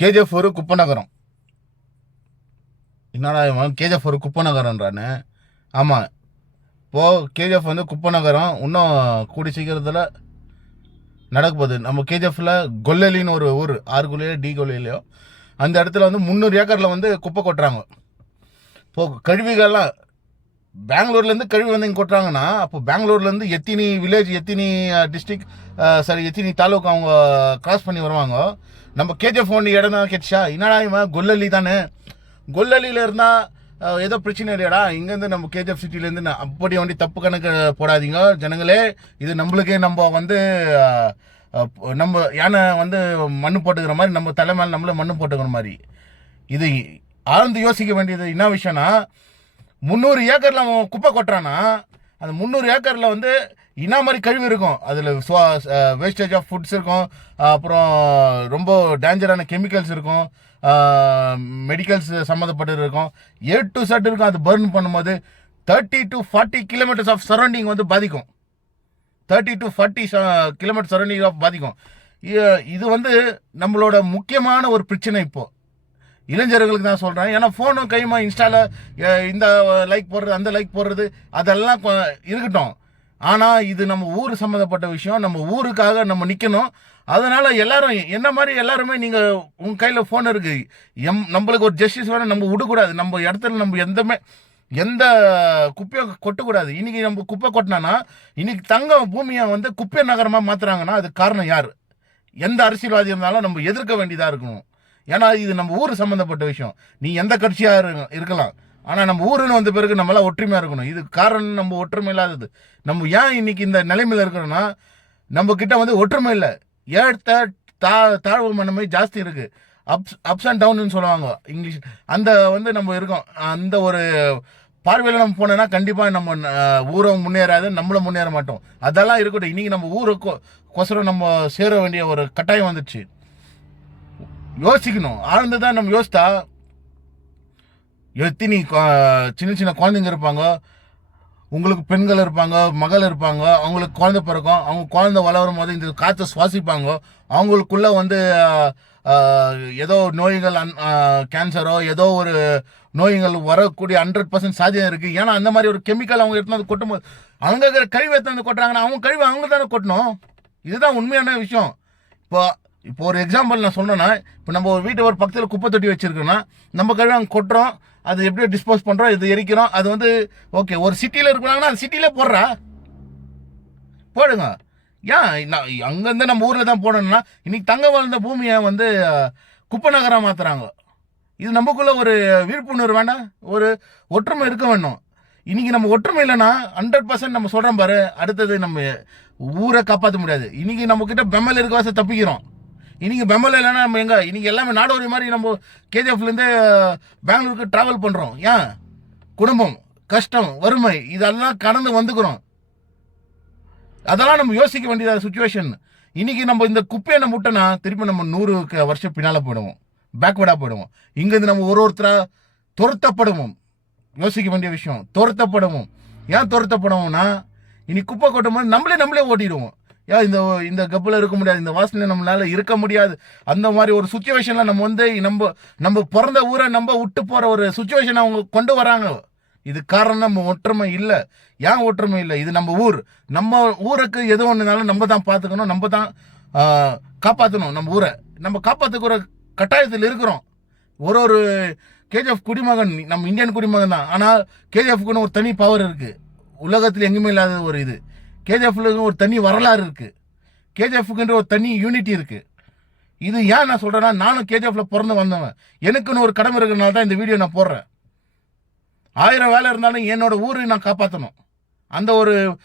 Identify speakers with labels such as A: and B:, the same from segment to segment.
A: KGF ஒரு குப்பை நகரம் என்னடா இவன்? கேஜிஎஃப் ஒரு குப்பநகரம்ன்றானு? ஆமாம் இப்போது கேஜிஎஃப் வந்து குப்பை நகரம் இன்னும் கூடி சீக்கிரத்தில் நடக்க போகுது. நம்ம கேஜிஎஃப்பில் கொல்லலின்னு ஒரு ஊர். ஆறுகுள்ளையோ டி கொல்லையிலையோ அந்த இடத்துல வந்து முந்நூறு ஏக்கரில் வந்து குப்பை கொட்டுறாங்க. இப்போ கழிவுகள்லாம் பெங்களூர்லேருந்து கழிவு வந்து இங்கே கொட்டுறாங்கன்னா அப்போ பெங்களூர்லேருந்து எத்தினி வில்லேஜ் எத்தினி டிஸ்ட்ரிக் சாரி எத்தினி தாலுக் அவங்க கிராஸ் பண்ணி வருவாங்க. நம்ம கேஜிஎஃப் ஒன்று இடம் தான் கேட்டுச்சா? என்னடா இவன்? கொல்லலி தானே. கொல்லலியில் இருந்தால் ஏதோ பிரச்சனை இல்லையாடா? இங்கேருந்து நம்ம கேஜிஎஃப் சிட்டிலேருந்து அப்படி வண்டி தப்பு கணக்கு போடாதீங்க. ஜனங்களே இது நம்மளுக்கே நம்ம வந்து நம்ம யானை வந்து மண்ணு போட்டுக்கிற மாதிரி நம்ம தலை மேலே நம்மளே மண்ணு போட்டுக்கிற மாதிரி. இது ஆழ்ந்து யோசிக்க வேண்டியது என்ன விஷயம்னா முந்நூறு ஏக்கரில் அவன் குப்பை கொட்டுறான்னா அந்த முந்நூறு ஏக்கரில் வந்து இன்னா மாதிரி கழிவு இருக்கும். அதில் சுவா வேஸ்டேஜ் ஆஃப் ஃபுட்ஸ் இருக்கும். அப்புறம் ரொம்ப டேஞ்சரான கெமிக்கல்ஸ் இருக்கும். மெடிக்கல்ஸ் சம்மந்தப்பட்டது இருக்கும். ஏ டு செட் இருக்கும். அது பர்ன் பண்ணும்போது thirty to forty kilometres of surrounding வந்து பாதிக்கும். Thirty to forty kilometre surrounding of பாதிக்கும். இது வந்து நம்மளோட முக்கியமான ஒரு பிரச்சனை இப்போது இளைஞர்களுக்கு தான் சொல்கிறேன் ஏன்னா ஃபோனும் கையுமா இன்ஸ்டாவில் இந்த லைக் போடுறது அந்த லைக் போடுறது அதெல்லாம் இருக்கட்டும். ஆனால் இது நம்ம ஊர் சம்மந்தப்பட்ட விஷயம். நம்ம ஊருக்காக நம்ம நிற்கணும் அதனால் எல்லாரும் என்ன மாதிரி எல்லாருமே நீங்கள் உங்கள் கையில் ஃபோன் இருக்குது எம் நம்மளுக்கு ஒரு ஜஸ்டிஸ் வேணும் நம்ம விடக்கூடாது. நம்ம இடத்துல நம்ம எந்தமே எந்த குப்பையும் கொட்டக்கூடாது. இன்றைக்கி நம்ம குப்பை கொட்டினானா இன்றைக்கி தங்க பூமியை வந்து குப்பை நகரமாக மாற்றுறாங்கன்னா அதுக்கு காரணம் யார்? எந்த அரசியல்வாதி இருந்தாலும் நம்ம எதிர்க்க வேண்டியதாக இருக்கணும். ஏன்னா இது நம்ம ஊர் சம்மந்தப்பட்ட விஷயம். நீ எந்த கட்சியாக இரு இருக்கலாம். ஆனால் நம்ம ஊருன்னு வந்த பிறகு நம்மளாம் ஒற்றுமையாக இருக்கணும். இது காரணம் நம்ம ஒற்றுமை இல்லாதது. நம்ம ஏன் இன்னைக்கு இந்த நிலைமையில் இருக்கிறோன்னா நம்ம கிட்ட வந்து ஒற்றுமை இல்லை. ஏழ்த்த தா தாழ்வு மனமே ஜாஸ்தி இருக்குது அப்ஸ் அப்ஸ் அண்ட் டவுன்னு சொல்லுவாங்க. இங்கிலீஷ் அந்த வந்து நம்ம இருக்கோம். அந்த ஒரு பார்வையில் நம்ம போனோம்னா கண்டிப்பாக நம்ம ஊரை முன்னேறாது நம்மளும் முன்னேற மாட்டோம். அதெல்லாம் இருக்கட்டும். இன்றைக்கி நம்ம ஊருக்கு கொசரம் நம்ம சேர வேண்டிய ஒரு கட்டாயம் வந்துடுச்சு யோசிக்கணும். ஆழ்ந்து தான் நம்ம யோசித்தா எத்தினி சின்ன சின்ன குழந்தைங்க இருப்பாங்க. உங்களுக்கு பெண்கள் இருப்பாங்க மகள் இருப்பாங்க அவங்களுக்கு குழந்தை பிறக்கும். அவங்க குழந்தை வளரும் போது இந்த காற்றை சுவாசிப்பாங்க. அவங்களுக்குள்ள வந்து ஏதோ நோய்கள் அன்- கேன்சரோ ஏதோ ஒரு நோய்கள் வரக்கூடிய ஹண்ட்ரட் பர்சன்ட் சாத்தியம் இருக்குது ஏன்னா அந்த மாதிரி ஒரு கெமிக்கல் அவங்க எடுத்து வந்து கொட்டும் போது அவங்க இருக்கிற கழிவு எடுத்து வந்து கொட்டுறாங்கன்னா அவங்க கழிவு அவங்க தானே கொட்டணும். இதுதான் உண்மையான விஷயம். இப்போ இப்போ ஒரு எக்ஸாம்பிள் நான் சொன்னேன்னா இப்போ நம்ம ஒரு வீட்டு ஒரு பக்கத்தில் குப்பை தொட்டி வச்சிருக்கோம்னா நம்ம கழிவு அங்கே கொட்டுறோம் அது எப்படி டிஸ்போஸ் பண்ணுறோம் இது எரிக்கிறோம் அது வந்து ஓகே ஒரு சிட்டியில் இருக்கிறாங்கன்னா அந்த சிட்டியில் போடுறா. போடுங்க. ஏன்? நான் அங்கேருந்து நம்ம ஊரில் தான் போடணும்னா இன்னைக்கு தங்க வளர்ந்த பூமியை வந்து குப்பை நகரம் மாற்றுறாங்க இது நமக்குள்ளே ஒரு விழிப்புணர்வு வேண்டாம் ஒரு ஒற்றுமை இருக்க வேணும் இன்றைக்கி நம்ம ஒற்றுமை இல்லைன்னா ஹண்ட்ரட் பர்சன்ட் நம்ம சொல்கிறோம் பாரு அடுத்தது நம்ம ஊரை காப்பாற்ற முடியாது. இன்றைக்கி நம்மக்கிட்ட பெம்மல் இருக்க வாச தப்பிக்கிறோம். இன்றைக்கி பெம்மல் இல்லைன்னா நம்ம எங்கே இன்றைக்கி எல்லாமே நாடோரி மாதிரி நம்ம கேஜிஎஃப்லேருந்து பெங்களூருக்கு ட்ராவல் பண்ணுறோம் ஏன்? குடும்பம் கஷ்டம் வறுமை இதெல்லாம் கடந்து வந்துக்கிறோம். அதெல்லாம் நம்ம யோசிக்க வேண்டியதாக சுச்சுவேஷன் இன்னைக்கு நம்ம இந்த குப்பையை நம்ம விட்டோன்னா திருப்பி நம்ம நூறு வருஷம் பின்னால் போயிடுவோம். பேக்வேர்டாக போயிடுவோம். இங்கேருந்து நம்ம ஒரு ஒருத்தராக துரத்தப்படுவோம். யோசிக்க வேண்டிய விஷயம் துரத்தப்படுவோம். ஏன் துரத்தப்படுவோம்னா இனி குப்பை கொட்டும் போது நம்மளே நம்மளே ஓட்டிடுவோம். யா இந்த இந்த கப்பில் இருக்க முடியாது. இந்த வாசனை நம்மளால இருக்க முடியாது. அந்த மாதிரி ஒரு சுச்சுவேஷனில் நம்ம வந்து நம்ம நம்ம பிறந்த ஊரை நம்ம விட்டு போகிற ஒரு சுச்சுவேஷன் அவங்க கொண்டு வராங்க. இது காரணம் நம்ம ஒற்றுமை இல்லை. ஏன் ஒற்றுமை இல்லை? இது நம்ம ஊர். நம்ம ஊருக்கு எது ஒன்றுனாலும் நம்ம தான் பார்த்துக்கணும் நம்ம தான் காப்பாற்றணும் நம்ம ஊரை. நம்ம காப்பாற்றுக்கிற கட்டாயத்தில் இருக்கிறோம். ஒரு ஒரு கேஜிஎஃப் குடிமகன் நம்ம இந்தியன் குடிமகன் தான். ஆனால் கேஜிஎஃப்க்குன்னு ஒரு தனி பவர் இருக்குது உலகத்தில் எங்குமே இல்லாத ஒரு இது. கேஜிஎஃப்ல ஒரு தனி வரலாறு இருக்குது கேஜிஎஃப்க்குன்ற ஒரு தனி யூனிட்டி இருக்குது இது ஏன் நான் சொல்கிறேன்னா நானும் கேஜிஎஃப்ல பிறந்து வந்தவன். எனக்குன்னு ஒரு கடமை இருக்கிறனால தான் இந்த வீடியோ நான் போடுறேன். ஆயிரம் வேலை இருந்தாலும் என்னோட ஊரை நான் காப்பாற்றணும் அந்த ஒரு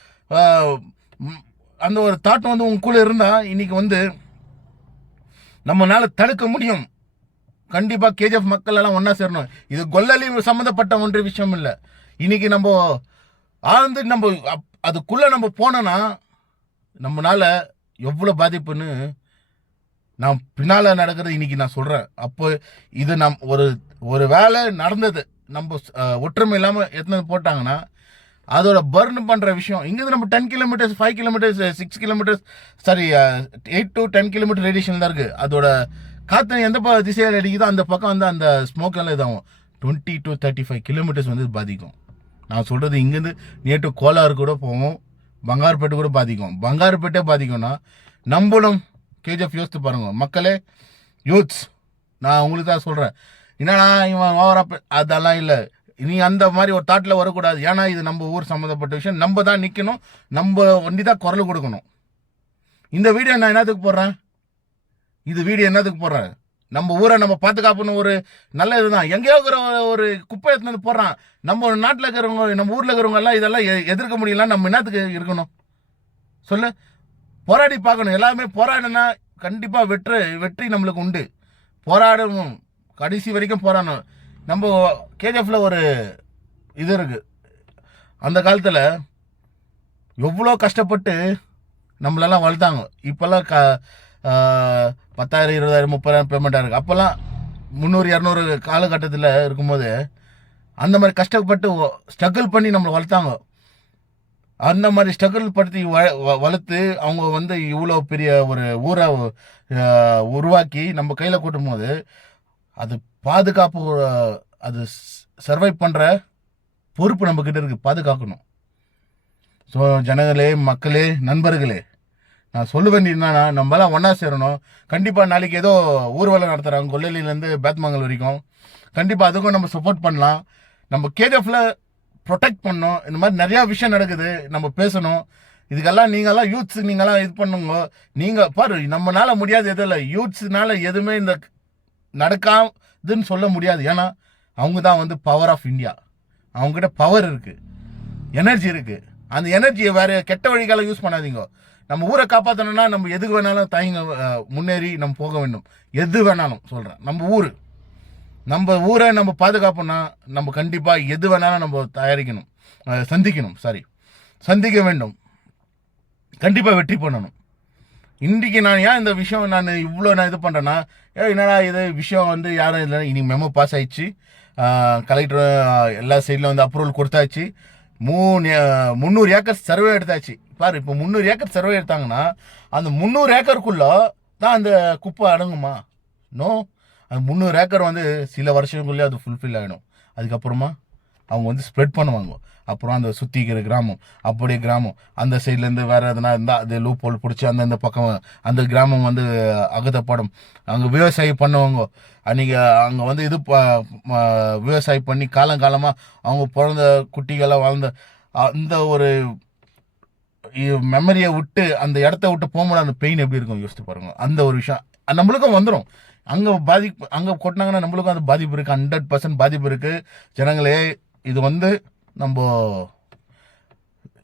A: அந்த ஒரு தாட்டம் வந்து உங்களுக்குள்ளே இருந்தால் இன்னைக்கு வந்து நம்மளால் தடுக்க முடியும். கண்டிப்பாக கேஜிஎஃப் மக்கள் எல்லாம் ஒன்றா சேரணும். இது கொல்லலி சம்மந்தப்பட்ட ஒன்று விஷயம் இல்லை. இன்னைக்கு நம்ம ஆழ்ந்து நம்ம அப்- அதுக்குள்ளே நம்ம போனோன்னா நம்மனால எவ்வளோ பாதிப்புன்னு நான் பின்னால் நடக்கிறது இன்னைக்கு நான் சொல்கிறேன் அப்போ இது நம் ஒரு ஒரு வேலை நடந்தது. நம்ம ஒற்றுமை இல்லாமல் எத்தனை போட்டாங்கன்னா அதோட பர்ன் பண்ணுற விஷயம். இங்கேருந்து நம்ம ten kilometres five kilometres six kilometres sorry eight to ten kilometre radiation தான் இருக்குது அதோட காற்று எந்த ப திசையில் அடிக்குதோ அந்த பக்கம் வந்து அந்த ஸ்மோக்கெல்லாம் இதாகும். Twenty to thirty five kilometres வந்து பாதிக்கும். நான் சொல்கிறது இங்கேருந்து நேற்று கோலாறு கூட போவோம். பங்காரப்பேட்டை கூட பாதிக்கும். பங்காருப்பேட்டே பாதிக்கும்னா நம்மளும் கேஜிஎஃப் யோசித்து பாருங்க. மக்களே யூத்ஸ் நான் உங்களுக்கு தான் சொல்கிறேன் என்னடா இவன் ஓவராக அதெல்லாம் இல்லை. நீ அந்த மாதிரி ஒரு தாட்டில் வரக்கூடாது. ஏன்னா இது நம்ம ஊர் சம்மந்தப்பட்ட விஷயம். நம்ம தான் நிற்கணும் நம்ம வண்டி தான் குரல் கொடுக்கணும். இந்த வீடியோ நான் என்னத்துக்கு போடுறேன்? இது வீடியோ என்னத்துக்கு போடுறேன்? நம்ம ஊரை நம்ம பாதுகாப்புன்னு ஒரு நல்ல இதுதான். எங்கேயோ இருக்கிற ஒரு- குப்பை எடுத்துன்னு வந்து போடுறான். நம்ம நாட்டில் இருக்கிறவங்க நம்ம ஊரில் இருக்கிறவங்க எல்லாம் இதெல்லாம் எ- எதிர்க்க முடியலாம் நம்ம என்னத்துக்கு இருக்கணும்? சொல்லு. போராடி பார்க்கணும். எல்லாமே போராடினா கண்டிப்பாக வெற்றி வெற்றி நம்மளுக்கு உண்டு. போராடணும் கடைசி வரைக்கும் போராடணும். நம்ம கேஜிஎஃப்ல ஒரு இது இருக்கு. அந்த காலத்தில் எவ்வளோ கஷ்டப்பட்டு நம்மளெல்லாம் வளர்த்தாங்க இப்போல்லாம் க பத்தாயிரம் இருபதாயிரம் முப்பதாயிரம் பேமெண்ட்டாக இருக்குது அப்போல்லாம் முந்நூறு இரநூறு காலகட்டத்தில் இருக்கும்போது அந்த மாதிரி கஷ்டப்பட்டு ஸ்ட்ரகிள் பண்ணி நம்மளை வளர்த்தாங்க. அந்த மாதிரி ஸ்ட்ரகிள் படுத்தி வ- வ- வளர்த்து அவங்க வந்து இவ்வளோ பெரிய ஒரு ஊரை உருவாக்கி நம்ம கையில் கூட்டும் போது அது பாதுகாப்பு அது சர்வை பண்ணுற பொறுப்பு நம்மக்கிட்ட இருக்குது பாதுகாக்கணும். ஸோ ஜனங்களே மக்களே நண்பர்களே நான் சொல்ல வேண்டியது என்னன்னா நம்மலாம் ஒன்றா சேரணும். கண்டிப்பாக நாளைக்கு ஏதோ ஊர்வலம் நடத்துகிறாங்க கொல்லையிலேருந்து பேத்மங்கல் வரைக்கும். கண்டிப்பாக அதுக்கும் நம்ம சப்போர்ட் பண்ணலாம். நம்ம கேஜிஎஃப்ல ப்ரொடெக்ட் பண்ணணும். இந்த மாதிரி நிறையா விஷயம் நடக்குது. நம்ம பேசணும். இதுக்கெல்லாம் நீங்கள்லாம் யூத்ஸ் நீங்களாம் இது பண்ணுங்க. நீங்கள் பாரு நம்மளால் முடியாது எதுவும் இல்லை. யூத்ஸ்னால எதுவுமே இந்த நடக்காதுன்னு சொல்ல முடியாது. ஏன்னா அவங்க தான் வந்து பவர் ஆஃப் இந்தியா அவங்ககிட்ட பவர் இருக்குது எனர்ஜி இருக்குது அந்த எனர்ஜியை வேறு கெட்ட வழிகளை யூஸ் பண்ணாதீங்க. நம்ம ஊரை காப்பாற்றணும்னா நம்ம எதுக்கு வேணாலும் தயங்க முன்னேறி நம்ம போக வேண்டும். எது வேணாலும் சொல்கிறேன் நம்ம ஊர். நம்ம ஊரை நம்ம பாதுகாப்போம்னா நம்ம கண்டிப்பாக எது வேணாலும் நம்ம தயாரிக்கணும். சந்திக்கணும். சாரி சந்திக்க வேண்டும். கண்டிப்பாக வெற்றி பண்ணணும். இன்றைக்கி நான் ஏன் இந்த விஷயம் நான் இவ்வளோ நான் இது பண்ணுறேன்னா ஏ என்னடா இது விஷயம் வந்து யாரும் இல்லை. இனி மெமோ பாஸ் ஆயிடுச்சு. கலெக்டர் எல்லா சைடில் வந்து அப்ரூவல் கொடுத்தாச்சு. மூணு முந்நூறு ஏக்கர் சர்வே எடுத்தாச்சு. பாரு இப்போ முந்நூறு ஏக்கர் சர்வே எடுத்தாங்கன்னா அந்த முந்நூறு ஏக்கருக்குள்ள தான் அந்த குப்பை அடங்குமா? நோ அந்த முந்நூறு ஏக்கர் வந்து சில வருஷங்களுக்குள்ளே அது ஃபுல்ஃபில் ஆகிடும் அதுக்கப்புறமா அவங்க வந்து ஸ்ப்ரெட் பண்ணுவாங்க. அப்புறம் அந்த சுற்றி இருக்கிற கிராமம் அப்படியே கிராமம். அந்த சைட்லேருந்து வேறு எதுனா இருந்தால் அது லூப் போல் பிடிச்சி அந்தந்த பக்கம் அந்த கிராமம் வந்து அகதப்படும் அங்கே விவசாயம் பண்ணுவாங்க. அன்றைக்கி அங்கே வந்து இது ப- ம- விவசாயம் பண்ணி காலங்காலமாக அவங்க பிறந்த குட்டிகளாக வாழ்ந்த அந்த ஒரு மெமரியை விட்டு அந்த இடத்த விட்டு போகும்போது அந்த பெயின் எப்படி இருக்கும்? யோசித்து பாருங்க. அந்த ஒரு விஷயம். நம்மளுக்கும் வந்துடும் அங்கே பாதிப்பு அங்கே கொட்டினாங்கன்னா நம்மளுக்கும் அந்த பாதிப்பு இருக்குது ஹண்ட்ரட் பர்சன்ட் பாதிப்பு இருக்குது ஜனங்களே இது வந்து நம்ம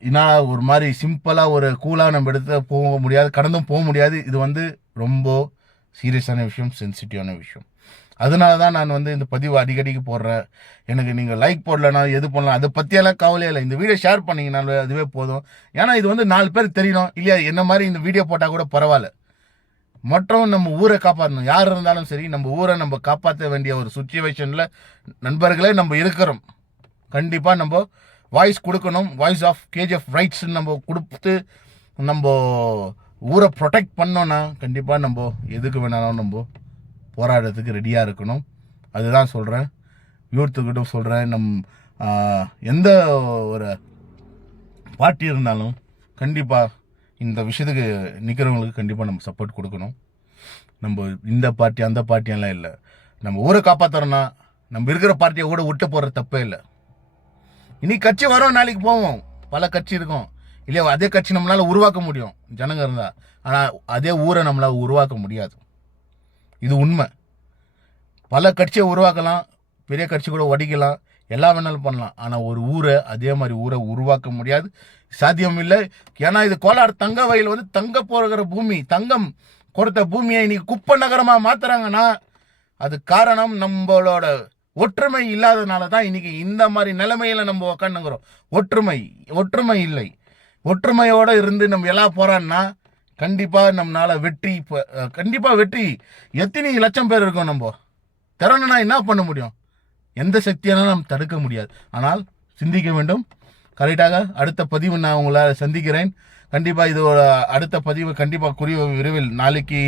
A: ஏன்னா ஒரு மாதிரி சிம்பிளாக ஒரு கூலாக நம்ம எடுத்து போக முடியாது கடந்தும் போக முடியாது. இது வந்து ரொம்ப சீரியஸான விஷயம் சென்சிட்டிவான விஷயம். அதனால தான் நான் வந்து இந்த பதிவு அடிக்கடிக்கு போடுறேன். எனக்கு நீங்கள் லைக் போடலனா எது பண்ணலாம் அதை பற்றியெல்லாம் கவலையே இல்லை. இந்த வீடியோ ஷேர் பண்ணீங்கனால அதுவே போதும். ஏன்னா இது வந்து நாலு பேர் தெரியணும். இல்லையா? என்ன மாதிரி இந்த வீடியோ போட்டால் கூட பரவாயில்ல. மற்றும் நம்ம ஊரை காப்பாற்றணும் யார் இருந்தாலும் சரி நம்ம ஊரை நம்ம காப்பாற்ற வேண்டிய ஒரு சுச்சுவேஷனில் நண்பர்களே நம்ம இருக்கிறோம். கண்டிப்பாக நம்ம வாய்ஸ் கொடுக்கணும். வாய்ஸ் ஆஃப் கேஜிஎஃப் ரைட்ஸ் நம்ம கொடுத்து நம்ம ஊரை ப்ரொடெக்ட் பண்ணோன்னா கண்டிப்பாக நம்ம எதுக்கு வேணாலும் நம்ம போராடுறதுக்கு ரெடியாக இருக்கணும். அதுதான் சொல்கிறேன் யூத்துக்கிட்ட சொல்கிறேன் நம் எந்த ஒரு பார்ட்டி இருந்தாலும் கண்டிப்பாக இந்த விஷயத்துக்கு நிற்கிறவங்களுக்கு கண்டிப்பாக நம்ம சப்போர்ட் கொடுக்கணும். நம்ம இந்த பார்ட்டி அந்த பார்ட்டியெல்லாம் இல்லை. நம்ம ஊரை காப்பாற்றுறோன்னா நம்ம இருக்கிற பார்ட்டியை கூட விட்டு போகிற தப்பே இல்லை. இனி கட்சி வரும் நாளைக்கு போவோம். பல கட்சி இருக்கும். இல்லையா அதே கட்சி நம்மளால் உருவாக்க முடியும். ஜனங்க இருந்தால் ஆனால் அதே ஊரை நம்மளால் உருவாக்க முடியாது. இது உண்மை. பல கட்சியை உருவாக்கலாம் பெரிய கட்சி கூட உடைக்கலாம் எல்லாம் வேணாலும் பண்ணலாம். ஆனால் ஒரு ஊரை அதே மாதிரி ஊரை உருவாக்க முடியாது. சாத்தியம் இல்லை. ஏன்னா இது கோலார் தங்க வயல் வந்து தங்க போகிற பூமி தங்கம் கொடுத்த பூமியை இன்னைக்கு குப்பை நகரமாக மாற்றுறாங்கன்னா அது காரணம் நம்மளோட ஒற்றுமை இல்லாததுனால தான் இன்னைக்கு இந்த மாதிரி நிலைமையில நம்ம உக்காந்துங்கிறோம். ஒற்றுமை ஒற்றுமை இல்லை. ஒற்றுமையோடு இருந்து நம்ம எல்லாம் போகிறோன்னா கண்டிப்பா நம்மளால வெற்றி இப்போ கண்டிப்பாக கண்டிப்பா வெற்றி. எத்தனை லட்சம் பேர் இருக்கோம் நம்ம. திறனா என்ன பண்ண முடியும்? எந்த சக்தியாலும் நம்ம தடுக்க முடியாது. ஆனால் சிந்திக்க வேண்டும். கரெக்டாக அடுத்த பதிவு நான் உங்களை சந்திக்கிறேன். கண்டிப்பாக இதோட அடுத்த பதிவு கண்டிப்பாக குறி விரைவில் நாளைக்கு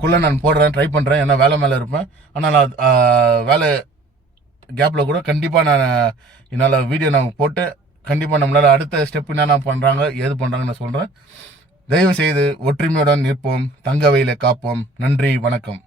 A: குள்ளே நான் போடுறேன் ட்ரை பண்ணுறேன் ஏன்னா வேலை மேலே இருப்பேன். ஆனால் நான் வேலை கேப்பில் கூட கண்டிப்பாக நான் என்னால் வீடியோ நான் போட்டு கண்டிப்பாக நம்மளால் அடுத்த ஸ்டெப் என்னென்ன பண்ணுறாங்க ஏது பண்ணுறாங்கன்னு நான் சொல்கிறேன் தயவு செய்து ஒற்றுமையுடன் நிற்போம் தங்கவையில காப்போம். நன்றி வணக்கம்.